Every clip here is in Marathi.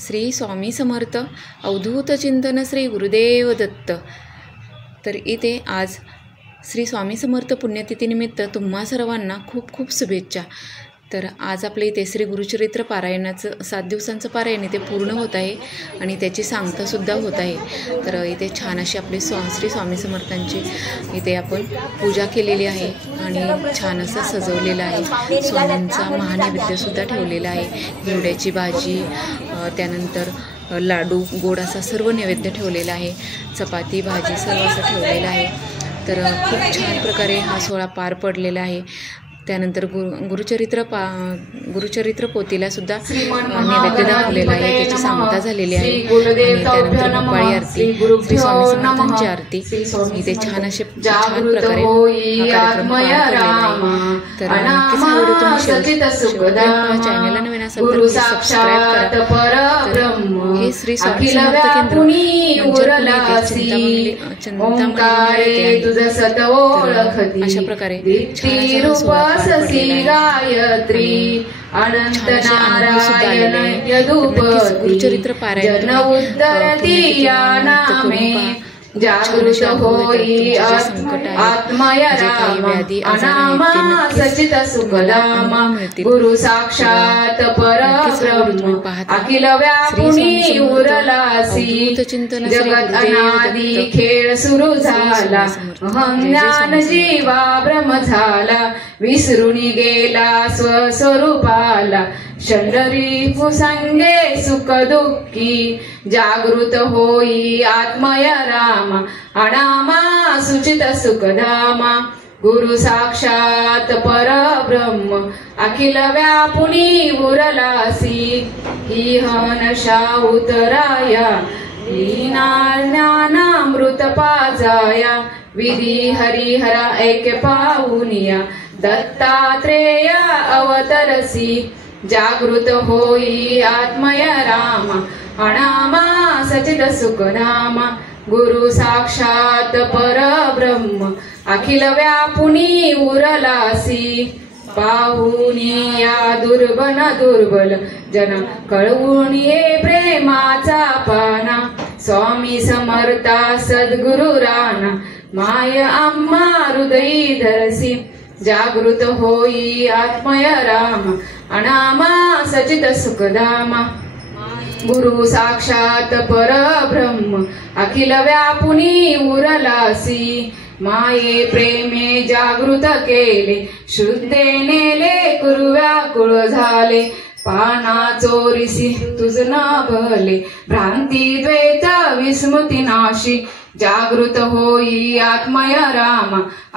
श्री स्वामी समर्थ अवधूत चिंतन श्री गुरुदेव दत्त। तर इथे आज श्री स्वामी समर्थ पुण्यतिथीनिमित्त तुम्हा सर्वांना खूप खूप शुभेच्छा। तर आज आपल्या इथे श्री गुरुचरित्र पारायणाचं 7 दिवसांचं पारायण इथे पूर्ण होत आहे आणि त्याची सांगतासुद्धा होत आहे। तर इथे छान अशी आपली श्री स्वामी समर्थांची इथे आपण पूजा केलेली आहे आणि छान असं सजवलेलं आहे। स्वामींचा महानैवेद्यसुद्धा ठेवलेला आहे, घेवड्याची भाजी, त्यानंतर लाडू, गोड असा सर्व नैवेद्य ठेवलेला आहे, चपाती भाजी सर्व असं ठेवलेलं आहे। तर खूप छान प्रकारे हा सोहळा पार पडलेला आहे। त्यानंतर गुरुचरित्र पोथीला सुद्धा नैवेद्य दाखवलेला आहे, त्याची सांगता झालेली आहे। आणि त्यानंतर भोपाळी आरती, श्री स्वामी समर्थांची आरती इथे छान प्रकारे कार्यक्रम पार पडलेला आहे। तर नक्कीच हा व्हिडिओ तुम्ही शेवटपर्यंत चॅनलला नवीन असाल तर सबस्क्राईब करा। हे श्री स्वामी समर्थ केंद्र अशा प्रकारे गायत्री अनंत नारायण गुरुचरित्र पारायण उद्धरती या नामे जागृत होई आत्मय राम सचित सुखधामा गुरु साक्षात परब्रह्म अखिल व्यापुनी उरलासी जगत अनादि खेळ सुरू झाला अहं ज्ञान जीवा ब्रह्म झाला विसरुनी गेला स्वस्वरूपाला शरीरी संगे सुख दुःखी जागृत होई आत्मय राम अनामा सुचित सुखधामा गुरु साक्षात परब्रह्म अखिल व्यापुनी उरलासी ही हनशा उतराया ज्ञानामृत पाजाया विधी हरिहरा ऐक्य पाहुनिया दत्तात्रेय अवतरसी जागृत होई आत्मय राम अनामा सचित सुखधामा गुरु साक्षात परब्रह्म अखिल व्यापुनी उरलासी पाहुनी या दुर्बल जन कळवून ये प्रेमाचा पाना स्वामी समर्था सद्गुरु राणा माय आम्हा हृदयी धरसी जागृत होई आत्मय राम अनामा सचित सुखधामा गुरु साक्षात परब्रह्म अखिल व्यापुनी उरलासी माये प्रेमे जागृत केले शुद्धे नेले कुरु व्याकुळ झाले पाना चोरीसी तुझ न भले भ्रांती द्वैत विस्मृती नाशी जागृत होई आत्मय राम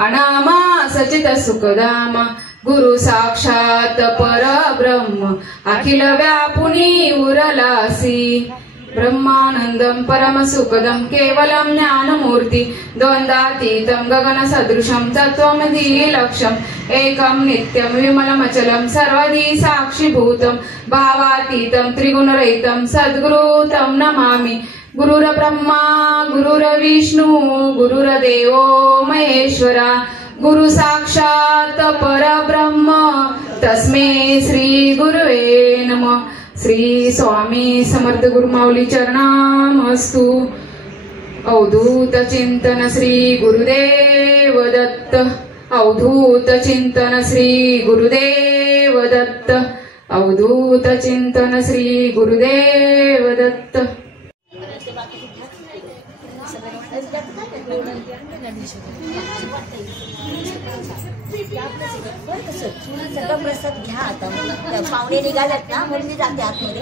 अनामा सचित सुखधामा गुरु साक्षात परब्रह्म अखिल व्यापुनी उरलासी ब्रह्मानंदं परम सुखदं केवलं ज्ञानमूर्ति द्वंद्वातीतं गगन सदृशं तत्त्वमसि लक्ष्यम् एकं नित्यं विमलमचलं सर्वदी साक्षिभूतं भावातीतं त्रिगुणरहितं सद्गुरुं नमामि। गुरुर्ब्रह्मा गुरुर्विष्णु गुरुर्देवो महेश्वरा गुरु साक्षात परब्रह्म तस्मै श्री गुरुवे नमः। श्री स्वामी समर्थ गुरुमाऊली चरणामस्तु। अवधूत चिंतन श्री गुरुदेव दत्त अवधूत चिंतन श्री गुरुदेव दत्त अवधूत चिंतन श्री गुरुदेव दत्त। सगळं प्रसाद घ्या आता पाहुणे निघाल्यात ना म्हणून मी जाते आतमध्ये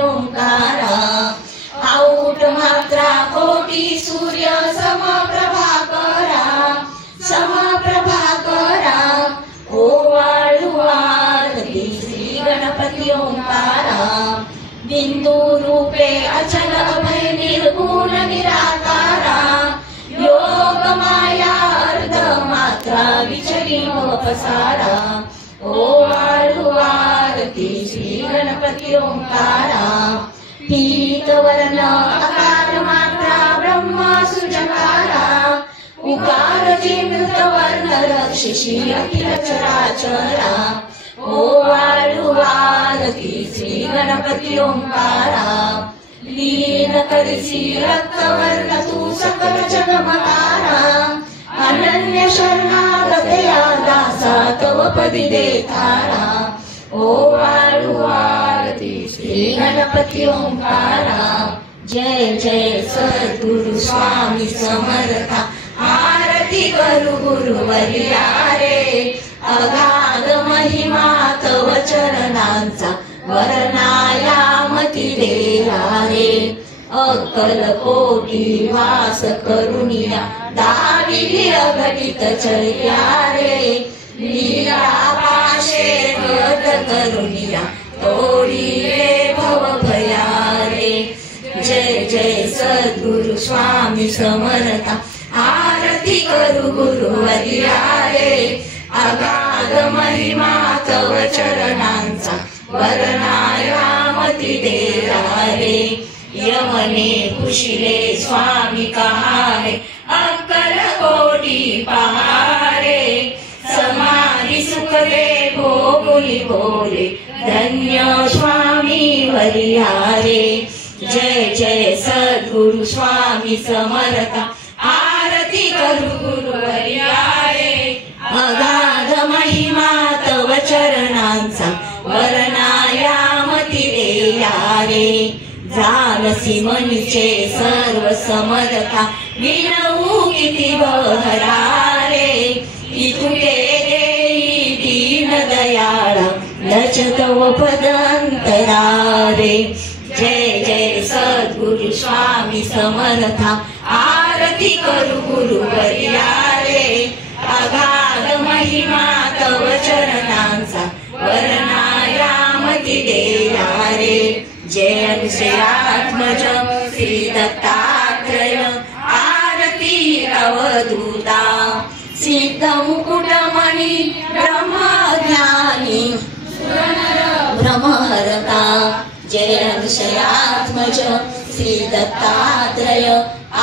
ओंकारा आऊट मात्रा कोटी सूर्य समप्रभाकरा ओवाळुवारती श्री गणपती ओंकारा बिंदू रूपे अचल अभय निर्गुण निराकारा योग माया अर्ध मात्रा विचरी पसारा ओवाळुवारती श्री गणपती ओंकारा पीत वर्ण अकार मात्रा ब्रह्मा सुजकारा मृतवर्ण रक्षिषि अखिल चराचरा ओवाळुवारती श्री गणपती ओंकारा लीन करिसी रक्तवर्ण तू सकल जगमकारा अनन्य शरणागतया दासा तव पदी देतारा ओवाळुवारती श्री गणपती ओंकारा जय जय सद्गुरु स्वामी समर्था आरती करू गुरुवर्या रे अगाध महिमा तव चरणांचा वर्णायामती देवा रे अक्कल कोटी वास करुनिया दाविली अघटित चर्या रे लीला पाशे व्रत करुनिया तोडी रे भव भया रे जय जय सद्गुरु स्वामी समर्था आरती करू गुरुवर्या रे अगाध महिमा तव चरणांचा वर्णायामती देवा रे यमने खुशिले स्वामी कहारे अक्कल कोटी पहारे समाधि सुख दे भोगुली बोले धन्य स्वामी वर्या रे जय जय सद्गुरु स्वामी समर्था आरती करू गुरुवर्या रे अगाध महिमा तव चरणांचा वर्णायामती देया रे जानसी मनीचे सर्व समर्था विनवू किती बहरा रे इतुके देई दीन दयाळा लचतव पदंतरा रे जय जय सद्गुरु स्वामी समर्था आरती करू गुरुवर्या रे अगाध महिमा तव चरणांचा वर्णायामती देया रे जय अनुसयात्मज श्री दत्तात्रय आरती अवधूता सिद्ध मुकुटमणि ब्रह्मज्ञानी ब्रह्महरता जय अनुसयात्मज श्री दत्तात्रय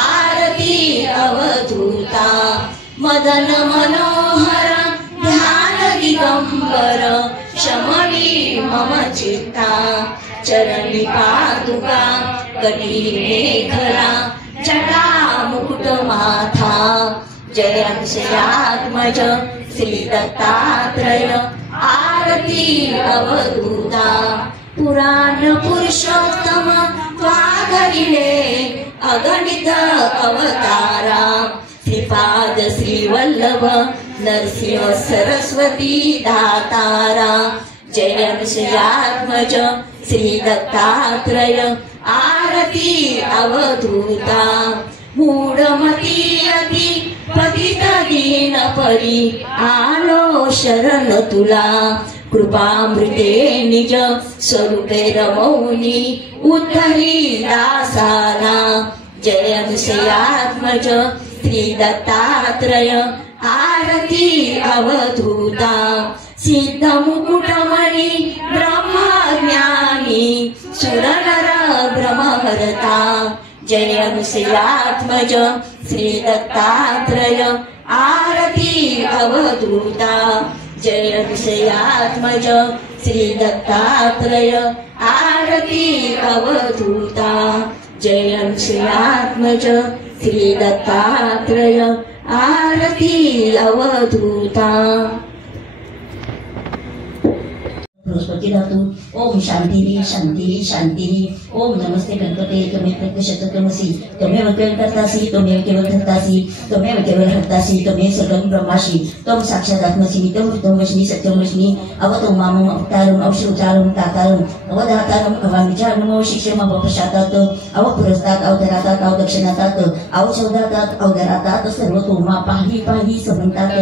आरती अवधूता मदन मनोहर ध्यान दिगंबर शमनी मम चित्ता चरणी पादुका कटी मेखला जटा मुकुट माथा जय अनुसयात्मज श्री दत्तात्रय आरती अवधूता पुराण पुरुषोत्तम त्वाघरिले अगणित अवतारा श्रीपाद श्रीवल्लभ नरसिंह सरस्वती दातारा जय अनुसयात्मज श्री दत्तात्रय आरती अवधूता मूढमती अति पतित दीन परी आलो शरण तुला कृपामृते निज स्वरूपे रमौनी उद्धरी दासाना जय अनुसयात्मज श्री दत्तात्रय आरती अवधूता सिद्ध मुकुटमणि ब्रह्मज्ञानी सुरनर ब्रह्महरता जय अनुसयात्मज श्री दत्तात्रय आरती अवधूता जय अनुसयात्मज श्री दत्तात्रय आरती अवधूता जय अनुसयात्मज श्री दत्तात्रय आरती अवधूता बृहस्पती धातु ओम शांति शांति शांति ओम नमस्ते गणपते त्वमेव प्रत्यक्षतमसि त्वमेव केवलकर्तासि त्वमेव केवलधर्तासि त्वमेव केवलहर्तासि त्वमेव सर्वं ब्रह्मासि त्वं साक्षादात्मसि त्वं ऋतमस्मि सत्यमस्मि अवतो मामं अवतारम् अवश्रुतारं तातारम् अवधातारम् अवामिचारम् अवशिष्यम् अवपश्चातात् अवपुरस्तात् अवधरातात् अवदक्षिणातात् अवचौदातात् अवधरातात् सर्वतो मा पाहि पाहि समन्तात्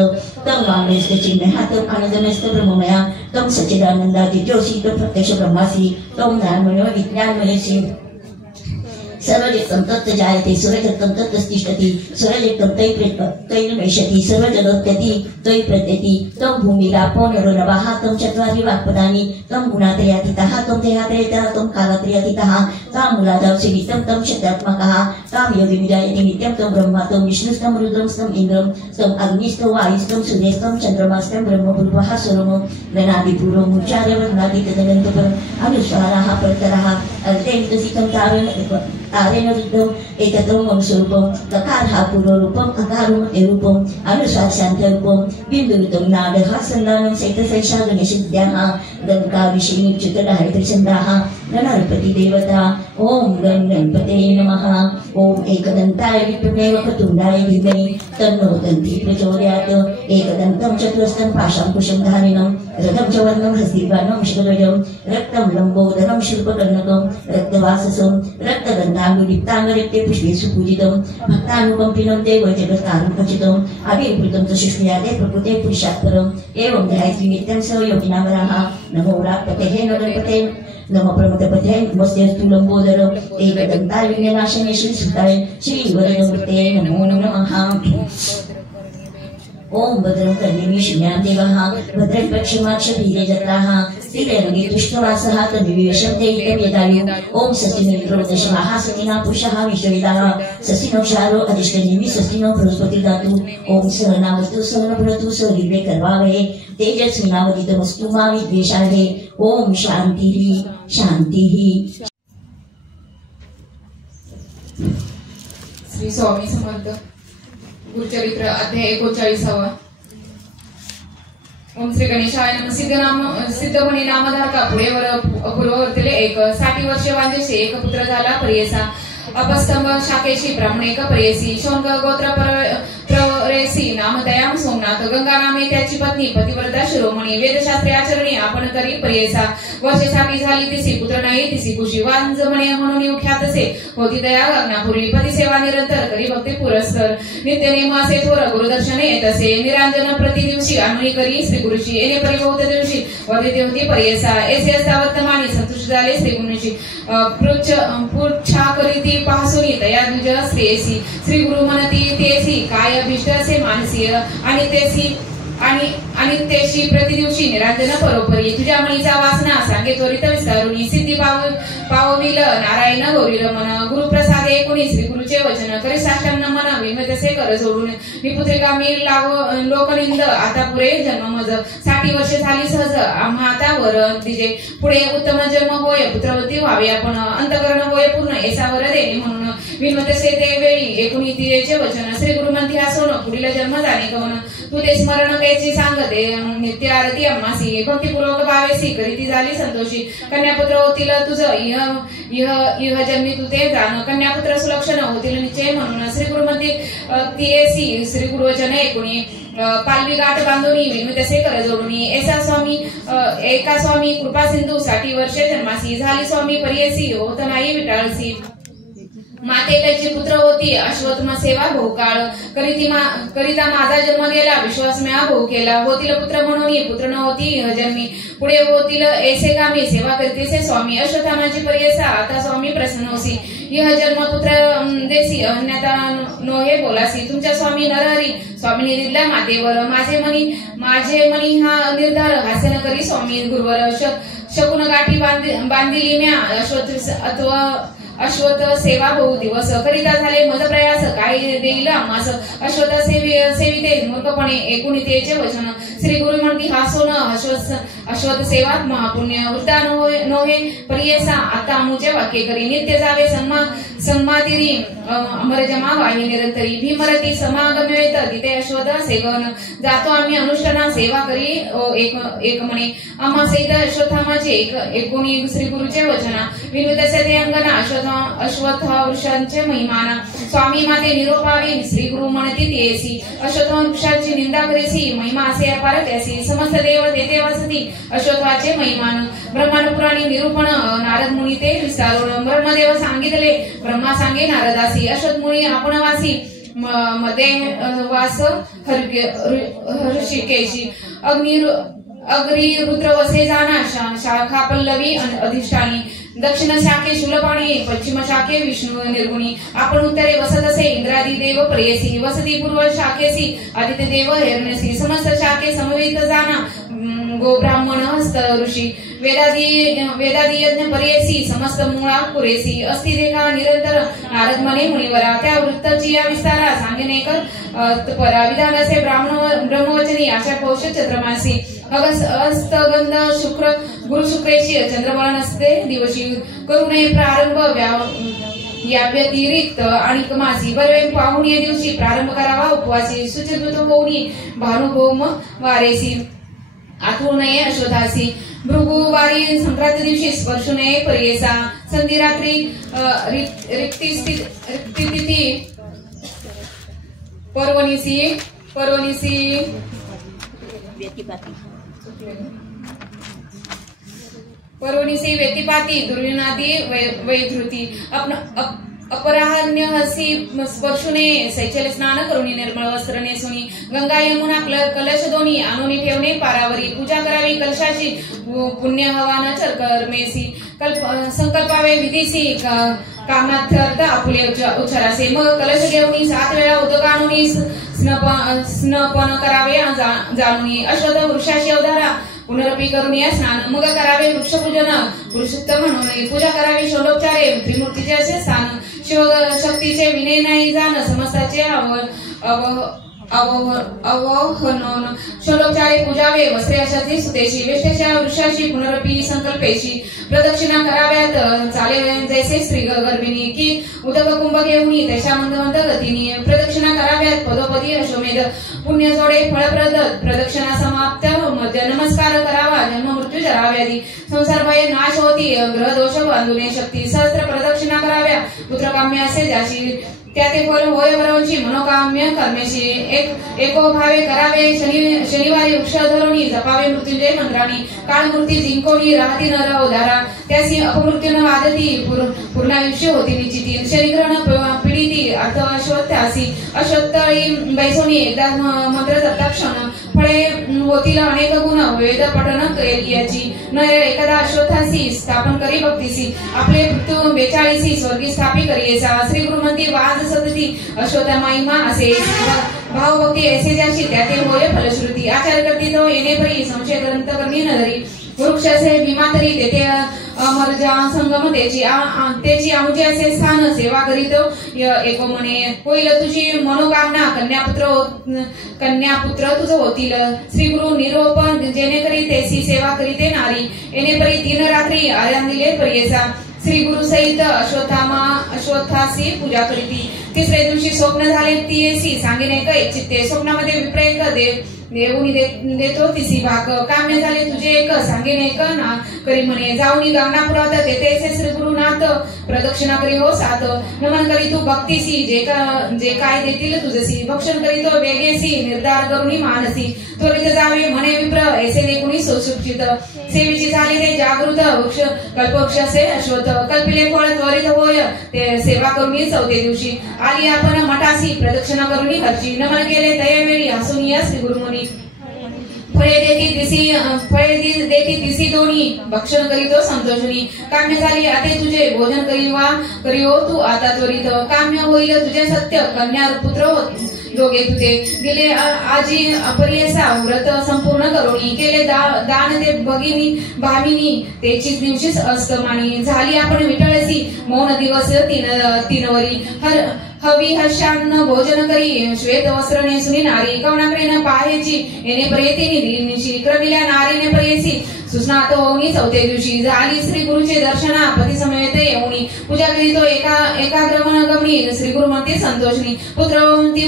तं मामेस्त चिन्मयात् आनन्दमेस्त ब्रह्ममया तं सच्चिदानन्दादि ज्योतिषी तं प्रत्यक्ष ब्रह्मासि तं ज्ञानमयो विज्ञानमयसि सर्वजगतं तत् जायते सर्वजगतं तत् तिष्ठति सर्वजगतं तैः विशति सर्वजगत्यति तैः प्रत्यति तं भूमिरापो नरो नभः तं चत्वारि वाक्पदानि तं गुणात्रयातीतः तं देहात्रयातीतः तं कालत्रयातीतः तं मूलादाव सेवितं तं शतात्मकः तं योगिविजायति नित्यं तं ब्रह्म तं विष्णुस्तं रुद्रं तं इन्द्रं तं अग्निस्तं वायुस्तं सूर्यस्तं चन्द्रमास्तं ब्रह्मपूर्वः स्वरमो गणादिपूर्वं मुचार्यवनादितदनन्तरम् अनुस्वारः परतरः अर्धेन्दसितं तारेण रुद्धं एकत्रं वंशरूपं तकारः पूर्वरूपम् अकारं रूपम् अनुस्वारशान्तरूपं बिन्दुरुतं नादः सन्नानं सैतसैषा गणेशविद्याः गणकाविषयीच्युतडायत्रछन्दाः गणपति देवता ॐ गणपते नमः ॐ एकदन्ताय विष्णुवे वक्रतुण्डाय धीमहि तन्नो दन्ती प्रचोदयात् एकदन्तं चतुरस्तं पाशाङ्कुशं धारिणं रथं च वर्णं हस्तिवर्णं शुभध्वजं रक्तं लम्बोदरं शिल्पकर्णकं रक्तवाससं रक्तगन्धाङ्गुलिप्ताङ्गरक्ते पुष्पे सुपूजितं भक्तानुकम्पिनं देवजगत्कारं खचितम् अभिवृतं च शुष्म्यादे प्रकृते पुरुषात् परम् एवं ध्यायति नित्यं स योगिनामराः नमो रात्पतेः नगणपते नमो प्रमथपते नमस्तेऽस्तु लम्बोदरम् एकदन्ताय विघ्ननाशने श्रीसुताय श्रीवरदमूर्ते नमो नमः। ओम भद्रं कर्णेमि शृणुयात् देवाः भद्रं पश्चिमाक्षभिर्यजत्राः स्थिरैरङ्गे तुष्टवासः तद्विवेशं देहितं यदायु ओम स्वस्तिमित्रो दशवाः सतिना पुरुषः विश्ववेदाः स्वस्तिनो क्षारो अधिष्ठनेमि स्वस्तिनो बृहस्पतिर्दातु ओम सहनावतु सहनभुनक्तु सहवीर्ये कर्वावहै तेजस्विनावधीतमस्तु मा विद्वेषावहै ओम शान्तिः शान्तिः। श्री स्वामी समर्थ गुरुचरित्र अध्याय 39। ओम श्री गणेशाय नमः। सिद्धमणी नामधारका पूर्ववर्तीले एक 60 वर्षे वांजेशी एक पुत्र झाला प्रियसा अपस्तंभ शाखेशी ब्राह्मणेक प्रेयसी शौनक गोत्र प्रवरेसी नाम दयाम सोमनाथ गंगा नामे त्याची पत्नी पतिव्रता शिरोमणी वेदशास्त्रे आचरणी आपण करी प्रेयसा वर्षे 60 झाली तिसी पुत्र नाही तिसी कुशी वांज म्हणे म्हणून ख्यातसे होती दया लग्नापूर्वी पती सेवा निरंतर करी भक्ती पुरस्तर नित्य नेमासे थोर गुरुदर्शने येतसे निरांजन प्रति दिवशी अनुनी करी श्री गुरुची येणे परिभवत दिवशी वर्धित होती प्रेयसा ऐसे असता वर्तमानी संतुष्ट झाले श्री गुरुची पुच्छा करीती पाहसुनी दया द्विज श्रेयसी श्री गुरु म्हणती तेसी काय अभिष्ट असे मानसी आणि तेशी प्रतिदिवशी निरांजन परोपरी तुझ्या मणीचा वासना सांगे त्वरित विस्तारुनी सिद्धी पावविल नारायण गौरी मन गुरुप्रसाद एकूणी श्री गुरुचे वचन करी साष्टांग मन विमतसे कर जोडून निपुत्रिका मी लोकनिंद आता पुरे जन्म मज 60 वर्षे झाली सहज आम्हा आता वर दिजे पुढे उत्तम जन्म होय पुत्रवती व्हावे आपण अंतकरण होय पूर्ण ऐसा वर देणे म्हणून विमतसे ते वेळी एकूणी तिरेचे वचन श्री गुरु मंत्री हसवण पुढील जन्म जाणे कवन तू ते स्मरण कैची सांगते नित्य आरती अम्मासी भक्तिपूर्वक भावेसी करीती झाली संतोषी कन्यापुत्र होतील तुझं इह जन्मी तू ते जाण कन्यापुत्र सुलक्षण होतील निश्चय म्हणून श्री गुरु मंत्री तियेसी श्री गुरुवचन एकूणी पालवी गाठ बांधुनी विमतसे कर जोडुनी एका स्वामी कृपा सिंधू 60 वर्षे जन्मासी झाली स्वामी परियसी होत नाही विटाळसी माते त्याची पुत्र होती अश्वत्थम सेवा बहुकाळ करिता माझा जन्म गेला विश्वास म्या भाऊ केला होतील पुत्र म्हणून पुत्र न होती जन्मी पुढे होतील ऐसे कामी सेवा करतेसे स्वामी अश्वत्थामाची परियसा आता स्वामी प्रसन्न होसी यह जन्म पुत्र देसी अन्यथा नोहे बोलासी तुमच्या स्वामी नरहरी स्वामीने दिला मातेवर माझे मनी हा निर्धार हास्य न करी स्वामी गुरुवर शकुन गाठी बांधिली म्या अश्वत्थ सेवा बहु दिवस करिता झाले मद प्रयास काय देईल आम्हास अश्वत्थ सेविते मूर्खपणे एकूणितेचे वचन श्री गुरु म्हणती हासोन अश्वत्थ सेवा महापुण्य वृद्धा नोहे परियसा आता मुझे वाक्य करी नित्य जावे संमातिरी अमरजमा वाही निरंतरी भीमरती समागमेत तिथे अश्वत्थ सेवन जातो आम्ही अनुष्ठाना सेवा करी एक म्हणे आम्हा सहित अश्वत्थामाचे एकूणी श्री गुरुचे वचना विनुतसे ते अंगना अश्वत्थ वृक्षांचे महिमाना स्वामी माते निरोपावी श्री गुरु म्हणती तेसी अश्वत्थ वृक्षांची निंदा करीसी महिमा असे अपार त्यासी समस्त देव तेथे वसती अश्वत्थाचे महिमान ब्रह्मांडपुराणी निरूपण नारद मुनी ते विस्तारून ब्रह्मदेव सांगितले ब्रह्मा सांगे नारदासी अश्वत्थ मुनी आपणवासी मध्ये वास हर्षिकेशी अग्नि रुद्र वसे जाना शाखा पल्लवी अधिष्ठानी दक्षिण शाखे शूलपाणी, पश्चिम शाखे विष्णू निर्गुणी. आपण उत्तरे वसत असे इंद्रादी देव प्रेयसी, वसती पूर्व शाखेसी आदित्य देव हिरण्यसी. समस्त शाखे समवेत जाना गो ब्राह्मण हस्त ऋषी. वेदादी यज्ञ पर्यसी समस्त मुळा पुरेसी. अस्ति देखा निरंतर नारद म्हणे मुनिवरा. त्या वृत्ताची या विस्तारा सांगेने कर परा. विधान असे ब्रह्मवचनी आषाढ पौष चंद्रमासी. अस्तगंध शुक्र गुरु शुक्रेशी चंद्रबळ नसते दिवशी. करू नये प्रारंभ या व्यतिरिक्त आणि मासी. बरे पाहून या दिवशी प्रारंभ करावा उपवासी. सुचिभूत होऊनी भानुभौम वारेसी. आठवू नये अश्वथासी. भृगुवारी संक्रांती दिवशी स्पर्शू नये पर्येसा. संधी रात्री रिक्तितिथी पर्वणीसी व्यतिपाती दुर्विनादी वैधृती. अपराह्यहसी स्पर्शुने शैचल स्नान करुणी निर्मळ वस्त्र नेसुनी. गंगा यमुना कलश दोन्ही आणून ठेवणे पारावरी. पूजा करावी कलशाची पुण्य हवान चरकर्मेसी. संकल्पावे विधीसी कामार्थार्थ आपुले उच्चारासे. मग कलश घेऊन 7 वेळा उदक आणून स्नपन करावे जाणून. अश्वत्थ वृक्षाशी अवधारा पुनरपी करून या स्नान. मग करावे वृक्षपूजन पुरुषोत्तम म्हणून. पूजा करावी षोडोपचारे त्रिमूर्तीचे असे स्थान. शिवशक्तीचे विनय नाही जाण समस्ताचे अवहनोन. षोडोपचारे पूजावे वस्त्रे अशाची सुतेशी. वेष्टेच्या वृक्षाशी पुनरपी संकल्पेशी. प्रदक्षिणा कराव्यात चाले जैसे स्त्री गर्भिणी की. उदक कुंभ घेऊन त्याच्या मंद गतीने. प्रदक्षिणा कराव्यात पदोपदी अश्वमेध. पुण्य जोडे फळप्रद प्रदक्षिणा समाप्त मध्य. नमस्कार करावा जन्म मृत्यू जराव्याधी. संसार भय नाश होती ग्रह दोष बांधुने शक्ती. सहस्त्र प्रदक्षिणा कराव्या पुत्रकाम्य असे ज्याशी. त्या ते फल होय वरवंची मनोकाम्य कर्मेशी. एको भावे करावे शनिवारी वृक्ष धरुणी. जपावे मृत्युंजय मंत्राणी. काळमूर्ती जिंकोणी राहती न उदारा. त्यासी अपमृत्यू न वादती पूर्णायुष्य होती निश्चिती. शनिग्रहण पीडिती अर्थ अश्वत्थासी. अश्वत्थळी बैसोनी एकदा मंत्र दत्ताक्षण. फळे होतील अनेक गुण वेद पठन याची. न एकदा अश्वत्थासी स्थापन करी भक्तीसी. आपले मृत्यू 42 स्वर्गी स्थापी करियेसा. श्री गुरुमंती वाज सतती अश्वत्थ महिमा असे. भावभक्ती ऐसे ज्याशी त्या ते होय फलश्रुती. आचार करती तो येणे परी संशय ग्रंथ करणी नदरी. वृक्ष असे भीमा तरी तेथे अमरजा संगम त्याची आमुचे असे स्थान. सेवा करीतो एको म्हणे होईल तुझी मनोकामना. कन्यापुत्र तुझं होतील. श्री गुरु निरोपण जेणे करी तेसी सेवा करीते नारी. येणे परी 3 रात्री आर्यान दिले पर्येसा. श्री गुरु सहित अश्वत्थासी पूजा करीती. 3ऱ्या दिवशी स्वप्न झाले ती येसी. सांगेने एक चित्ते. स्वप्नामध्ये विप्रेक देऊनी देतो तिसी भाग. काम्य झाले तुझे एक सांगेने एक ना करी म्हणे. जाऊनी गांगणापुरात तेथे श्री गुरुनाथ प्रदक्षिणा करी हो 7. नमन करी तू भक्तीसी. जे काय देतील तुझसी. भक्षण करी तो वेगेसी. निर्धार करुणी मानसी. त्वरित जावे म्हणे विप्र ऐसे देखुनी सुशिक्षित. सेवेची झाली ते जागृत वृक्ष कल्पवृक्ष असे अश्वत्थ. कल्पिले फळ त्वरित होय ते सेवा करुणी 4थ्या दिवशी. आली आपण मठासी प्रदक्षिणा करुणी हरची. नमन केले तयावेळी हसुनिया श्री गुरुमुनी. फळे देती दिसी दोन्ही. भक्षण करीतो संतोषणी. काम्य झाली आते तुझे भोजन करीवो तू आता त्वरित. काम्य होईल तुझे सत्य कन्या पुत्र दोघे तुझे. गेले आजी अपरियसा व्रत संपूर्ण करुणी. केले दान ते भगिनी भामिनी तेचीच दिवशीच अस्तमानी. झाली आपण विठळसी मौन दिवस 3वरी. हवी हर्षान्न भोजन करी श्वेत वस्त्र नेसुनी नारी. कवणाकडे न पाहायची येणे पर्येती निशी. क्रमिल्या नारीने पर्येसी सुस्नात होऊनी 4थ्या दिवशी. झाली श्री गुरुचे दर्शना पती समवेत येऊनी. पूजा करीतो एकाग्रमण गमनी. श्री गुरुमती संतोषणी. पुत्रवंती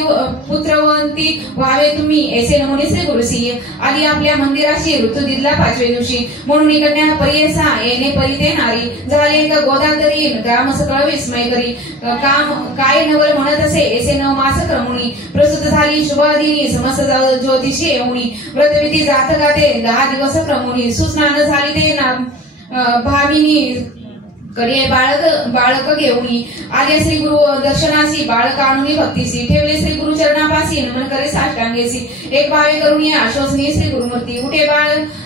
व्हावे तुम्ही ऐसे नमुनी श्री गुरुसी. आली आपल्या मंदिराशी ऋतू दिला 5व्या दिवशी. म्हणून कन्या पर्येसा येणे परिते नारी. झाले एक गोदातरी ग्राम सकळ विस्मय करी. काय नवल म्हणत असे ऐसे 9 मास क्रमुनी. प्रसूत झाली शुभादिनी समस्त ज्योतिषी येऊनी. व्रतविधी जात गाते 10 दिवस क्रमुनी. सुस्नान झाली ते भामिनी. कडे बाळक घेऊनी. आले श्री गुरु दर्शनासी. बाळक आणूनी भक्तीसी. ठेवले श्री गुरु चरणापासी. नमन करे साष्टांगेसी. एक भावे करुणी आश्वासनी श्री गुरुमूर्ती. उठे बाळ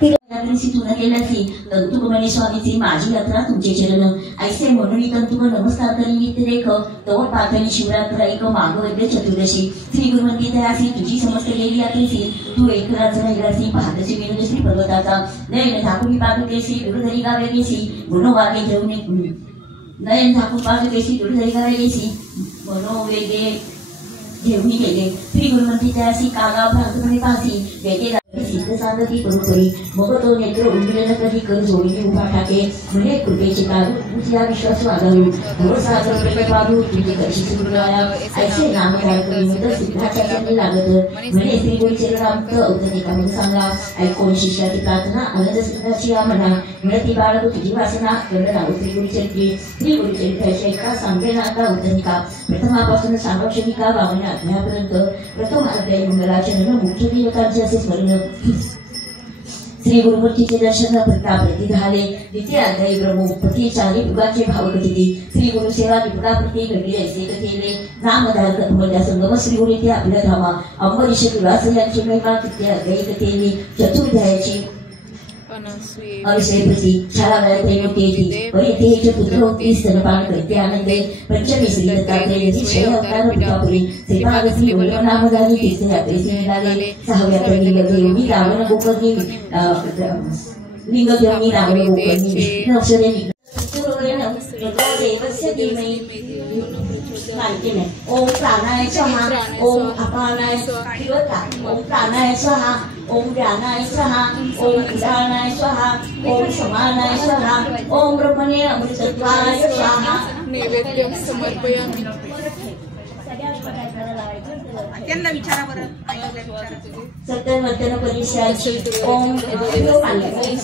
तुला केल्याची तंतुक म्हणे स्वामीची माझी यात्रा तुमचे चरण ऐसे म्हणून तंतुक नमस्कार करी नित्य देख तव पाथणी शिवरात्र एक माग वैद्य चतुर्दशी श्री गुरुमंती तयासी तुझी समस्त गेली यात्रेसी तू एक रात्र राहिलासी पाहतशी विनोद श्री पर्वताचा नयन झाकुनी पादुकेसी गुरुधरी गावे गेसी मनोवागे घेऊन नयन झाकून पादुकेसी गुरुधरी गावे गेसी मनोवेगे घेऊन गेले श्री गुरुमंती तयासी कागाव भ्रांतपणे पासी वेगे सिद्ध साधती परोपरी मग तो नेत्र उंडलेला कधी कर जोडीने उभा टाके म्हणे कृपेचे कारू तुझ्या विश्वास वाढवू सागर प्रकट वाढू तुझी कशी सुरुवाया ऐसे नामधारक विमुक्त सिद्धाच्या चरणी लागत म्हणे श्री गुरुचे रामत औतनिकामध्ये सांगा ऐकून शिष्याची प्रार्थना आनंद सिद्धाची म्हणा मिळती बाळग तुझी वासना कर्ण राहू श्री गुरुचरित्री श्री गुरुचरित्राची ऐका सांगेल आता औतनिका प्रथमापासून सांगक्षणिका बावन्न अध्यायापर्यंत प्रथम अध्याय मंगलाचरण मुख्य देवतांचे असे स्मरण श्री गुरुमूर्तीचे दर्शन प्रति झाले द्वितीय अध्यायी ब्रह्मोपती चारी युगाचे भावकथिती श्री गुरुसेवा विपुलाप्रती घडली ऐसे कथेले नामधारक तुमच्या संगम श्री गुरु ते आपल्या धामा अंबरीश विलास यांची महिमा किती अध्यायी कथेली चतुर्ध्यायाची अविषयप्रती शाळा त्रैलोक्येती परितेज पुत्र होती स्तनपान करते आनंदे पंचमी श्री दत्तात्रेय श्री अवतार पितापुरी श्रीपाद श्री नामधारी तीर्थ यात्रेचे निघाले सहाव्या लिंगदेवनी रावण गोकर्णी लिंगदेवनी रावण गोकर्णी नवशरे देवस्य धीमहि माहिती नाही ओम प्राणाय स्वाहा ओम अपानाय स्वाहा ओम प्राणाय स्वाहा ओम ज्ञानाय स्वाहा ओम उदानाय स्वाहा ओम समानाय स्वाहा ओम ब्रह्मणे अमृतत्वाय स्वाहा नैवेद्यं समर्पयामि त्यांना विचारा बरं सत्यवर्तन परिषद ओम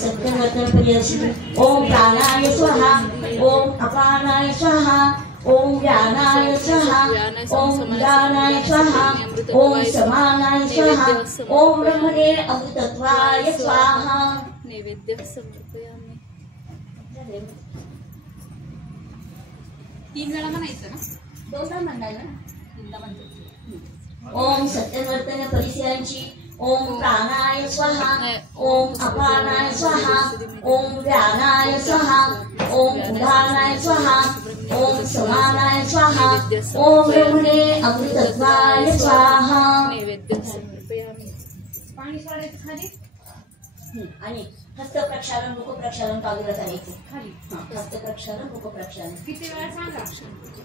सत्यवर्तन परिषद ओम प्राणाय स्वाहा ओम अपानाय स्वाहा ओम ज्ञानाय स्वाहा ओम उदानाय स्वाहा ओम समानाय स्वाहा ओम ब्रह्मणे अमृतत्वाय स्वाहा नैवेद्यं समर्पयामि 3 वेळा म्हणायचं ना 2 वेळा म्हणायला ना 3दा म्हणतो ओम सत्यवर्तन परिषयांची ओम प्राणाय स्वाहा ओम अपानाय स्वाहा ओम ज्ञानाय स्वाहा ओम उदानाय स्वाहा ओम समानाय स्वाहा ओम ब्रह्मणे अमृतत्वाय स्वाहा नैवेद्यं समर्पयामि पाणी सोडायचं खाली आणि हस्त प्रक्षालन मुख प्रक्षालन बाजूला करायचे खाली हस्त प्रक्षालन मुख प्रक्षालन किती वेळा सांगा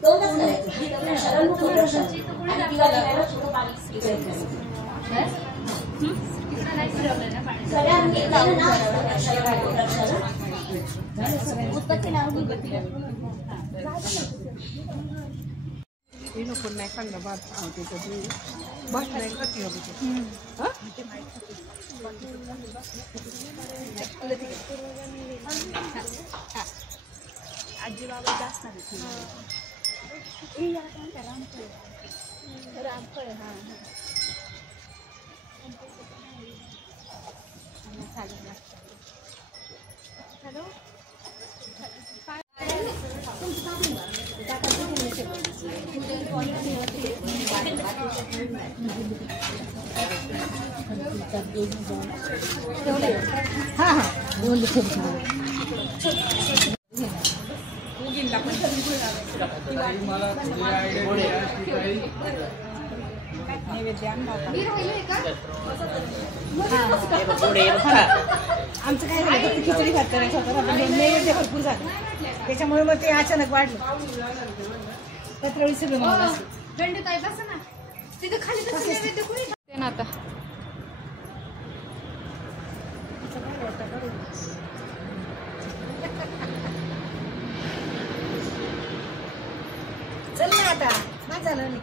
2च करायचं हस्त प्रक्षालन मुख प्रक्षालन आणि दिवाळी वेळेला थोडं पाणी सगळ्यांनी घेतलं ना हस्त प्रक्षालन मुख प्रक्षालन उत्पत्ती नाव नको नाही सांगा बात आवते कधी बात नाही कधी होते आजी बाबा जास्त रामफळ हा हॅलो आमचं काय झालं फक्त खिचडी भात करायचं होतं ना नैवेद्य भरपूर झालं त्याच्यामुळे मग ते अचानक वाढलं पत्रळी सगळं दंड काय बस ना तिथं खाली नैवेद्य कोणी ते ना आता चल ना आता माझं झालं नाही